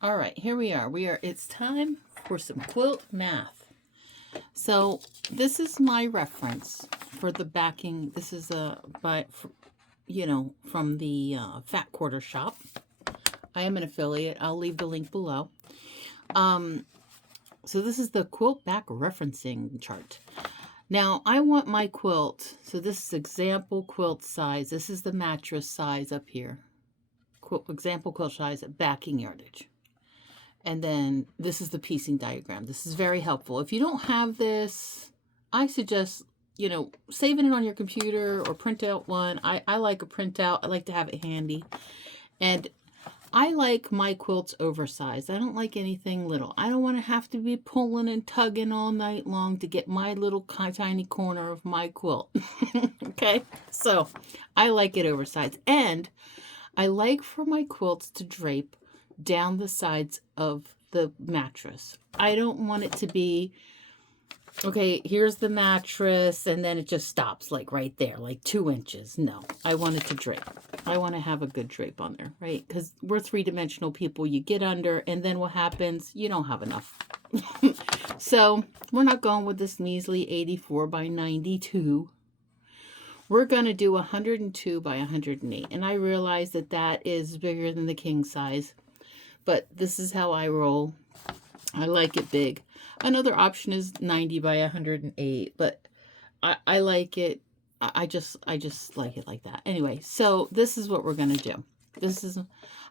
All right, here we are. It's time for some quilt math. So this is my reference for the backing. This is from the Fat Quarter Shop. I am an affiliate. I'll leave the link below. So this is the quilt back referencing chart. Now I want my quilt. So this is example quilt size. This is the mattress size up here. Example quilt size at backing yardage. And then this is the piecing diagram. This is very helpful. If you don't have this, I suggest, saving it on your computer or print out one. I like a printout. I like to have it handy. And I like my quilts oversized. I don't like anything little. I don't want to have to be pulling and tugging all night long to get my little tiny corner of my quilt. Okay? So I like it oversized. And I like for my quilts to drape down the sides of the mattress. I don't want it to be, okay, here's the mattress, and then it just stops like right there, like 2 inches. No, I want it to drape. I want to have a good drape on there, right? Because we're three-dimensional people. You get under, and then what happens? You don't have enough. So we're not going with this measly 84 by 92. We're going to do 102 by 108. And I realize that that is bigger than the king size. But this is how I roll. I like it big. Another option is 90 by 108. But I like it. I just like it like that. Anyway, so this is what we're going to do.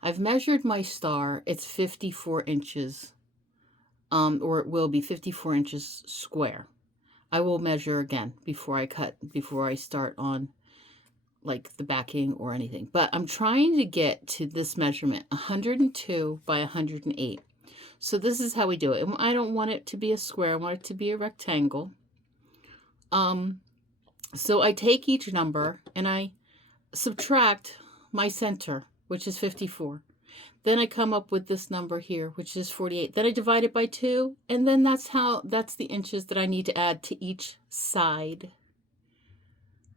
I've measured my star. It's 54 inches. Or it will be 54 inches square. I will measure again before I start on like the backing or anything. But I'm trying to get to this measurement, 102 by 108. So this is how we do it. I don't want it to be a square. I want it to be a rectangle. So I take each number and I subtract my center, which is 54. Then I come up with this number here, which is 48. Then I divide it by 2, and then that's the inches that I need to add to each side.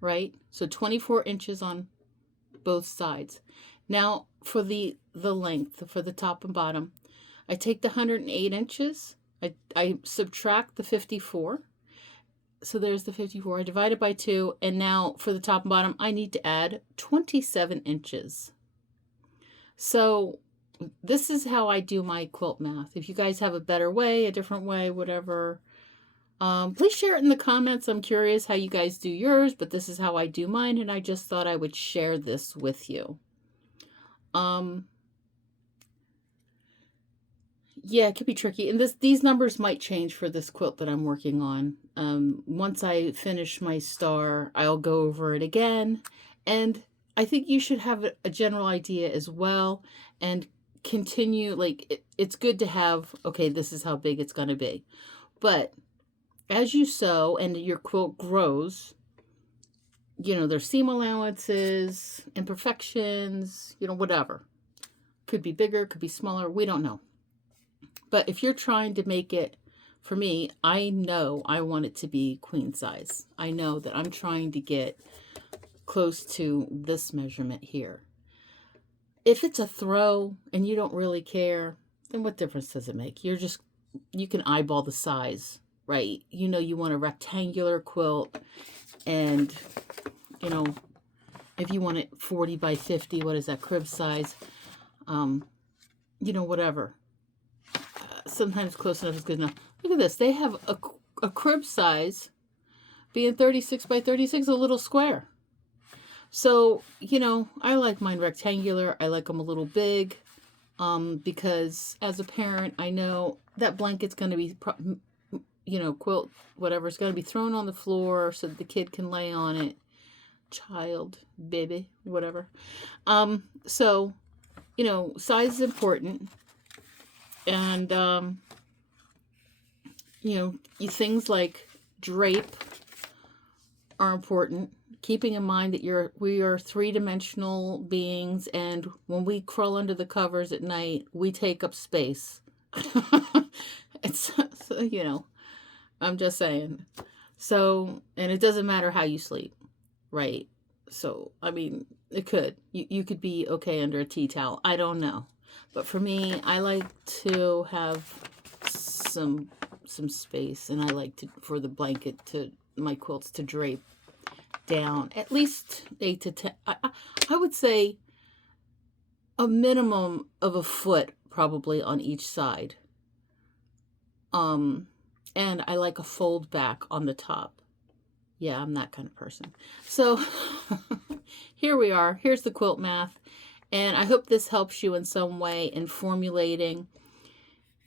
Right? So 24 inches on both sides. Now for the length, for the top and bottom, I take the 108 inches, I subtract the 54. So there's the 54. I divide it by 2, and now for the top and bottom, I need to add 27 inches. So this is how I do my quilt math. If you guys have a better way, a different way, whatever, please share it in the comments. I'm curious how you guys do yours, but this is how I do mine, and I just thought I would share this with you. Yeah, it could be tricky, and these numbers might change for this quilt that I'm working on. Once I finish my star, I'll go over it again, and I think you should have a general idea as well, and continue, like, it's good to have, okay, this is how big it's going to be. But as you sew and your quilt grows, there's seam allowances, imperfections, whatever. Could be bigger, could be smaller, we don't know. But if you're trying to make it, for me, I know I want it to be queen size. I know that I'm trying to get close to this measurement here. If it's a throw and you don't really care, then what difference does it make? You can eyeball the size, right? You want a rectangular quilt, and if you want it 40 by 50, what is that, crib size? Whatever. Sometimes close enough is good enough. Look at this. They have a crib size being 36 by 36, a little square. So, I like mine rectangular. I like them a little big, because as a parent, I know that blanket's going to be, quilt, whatever, it's going to be thrown on the floor so that the kid can lay on it. Child, baby, whatever. So, size is important. And, things like drape are important. Keeping in mind that we are three-dimensional beings, and when we crawl under the covers at night, we take up space. It's, I'm just saying. So, and it doesn't matter how you sleep, right? So, I mean, it could. You could be okay under a tea towel. I don't know. But for me, I like to have some space, and I like to for the blanket to my quilts to drape down at least 8 to 10. I would say a minimum of a foot probably on each side. Um, and I like a fold back on the top. Yeah, I'm that kind of person. So here we are. Here's the quilt math. And I hope this helps you in some way in formulating,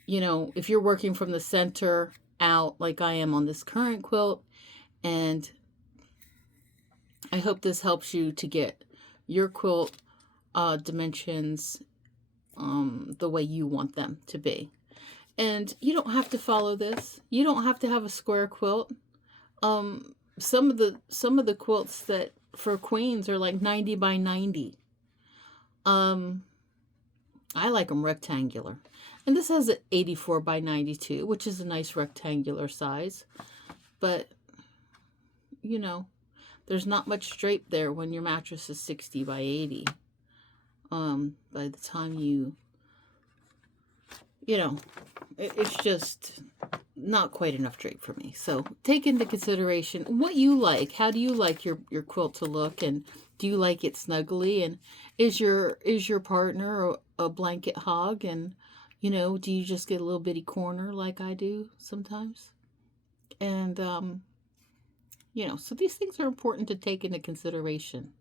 you know, if you're working from the center out like I am on this current quilt. And I hope this helps you to get your quilt dimensions the way you want them to be. And you don't have to follow this. You don't have to have a square quilt. Some of the quilts that for queens are like 90 by 90. I like them rectangular. And this has an 84 by 92, which is a nice rectangular size. But, you know, there's not much drape there when your mattress is 60 by 80. By the time you know, it's just not quite enough drape for me. So take into consideration what you like. How do you like your quilt to look, and do you like it snuggly? And is your partner a blanket hog? And you know, do you just get a little bitty corner like I do sometimes? And you know, so these things are important to take into consideration.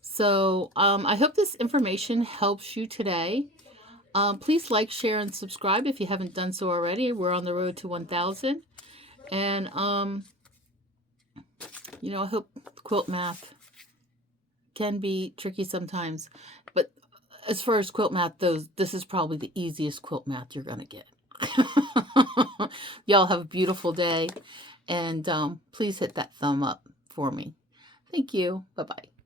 So I hope this information helps you today. Please like, share, and subscribe if you haven't done so already. We're on the road to 1,000. And, you know, I hope quilt math can be tricky sometimes. But as far as quilt math goes, this is probably the easiest quilt math you're going to get. Y'all have a beautiful day. And please hit that thumb up for me. Thank you. Bye-bye.